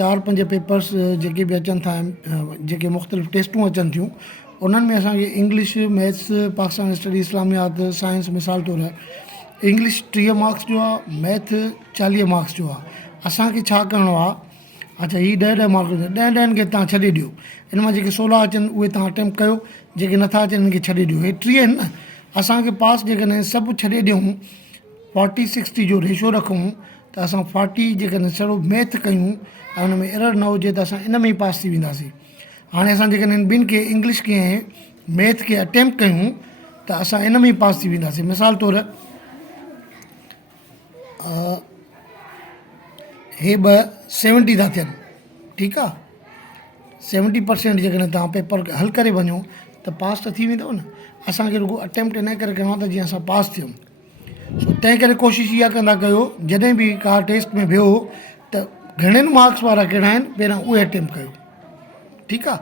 4-5 पेपर्स जेके बि अचनि था, जेके मुख़्तलिफ़ टेस्टूं अचनि थियूं, उन्हनि में असांखे इंग्लिश, मैथ्स, पाकिस्तान स्टडी, इस्लामियात, साइंस, मिसाल तौरु इंग्लिश 30 मार्क्स जो आहे, मैथ 40 मार्क्स जो आहे। असांखे छा करिणो आहे, अच्छा हीअ 10-10 मार्क्स, 10-10 खे तव्हां छॾे ॾियो, इन मां जेके 16 अचनि उहे तव्हां अटैम्प्ट कयो, जेके नथा अचनि इनखे छॾे ॾियो। हे 30 आहिनि न, असांखे पास जेकॾहिं सभु छॾे ॾियूं, 40-60 जो रेशो रखूं, त असां 40 जेकॾहिं सॼो मैथ कयूं ऐं हुन में एरर न हुजे त असां इन में ई पास थी वेंदासीं। हाणे असां जेकॾहिं ॿिनि खे इंग्लिश खे ऐं मैथ खे अटैम्प्ट कयूं त असां इन में ई पास थी वेंदासीं। मिसाल तौरु हे 70 था थियनि, ठीकु आहे, 70% जेकॾहिं तव्हां पेपर हल करे वञो त पास त थी वेंदव न। असांखे रुॻो अटैम्प्ट इन करे करिणो आहे त जीअं असां पास थियूं। सो तंहिं करे कोशिशि इहा कंदा कयो, जॾहिं बि का टेस्ट में विहो त घणनि मार्क्स वारा कहिड़ा आहिनि पहिरियां उहे अटैम्प्ट कयो, ठीकु आहे।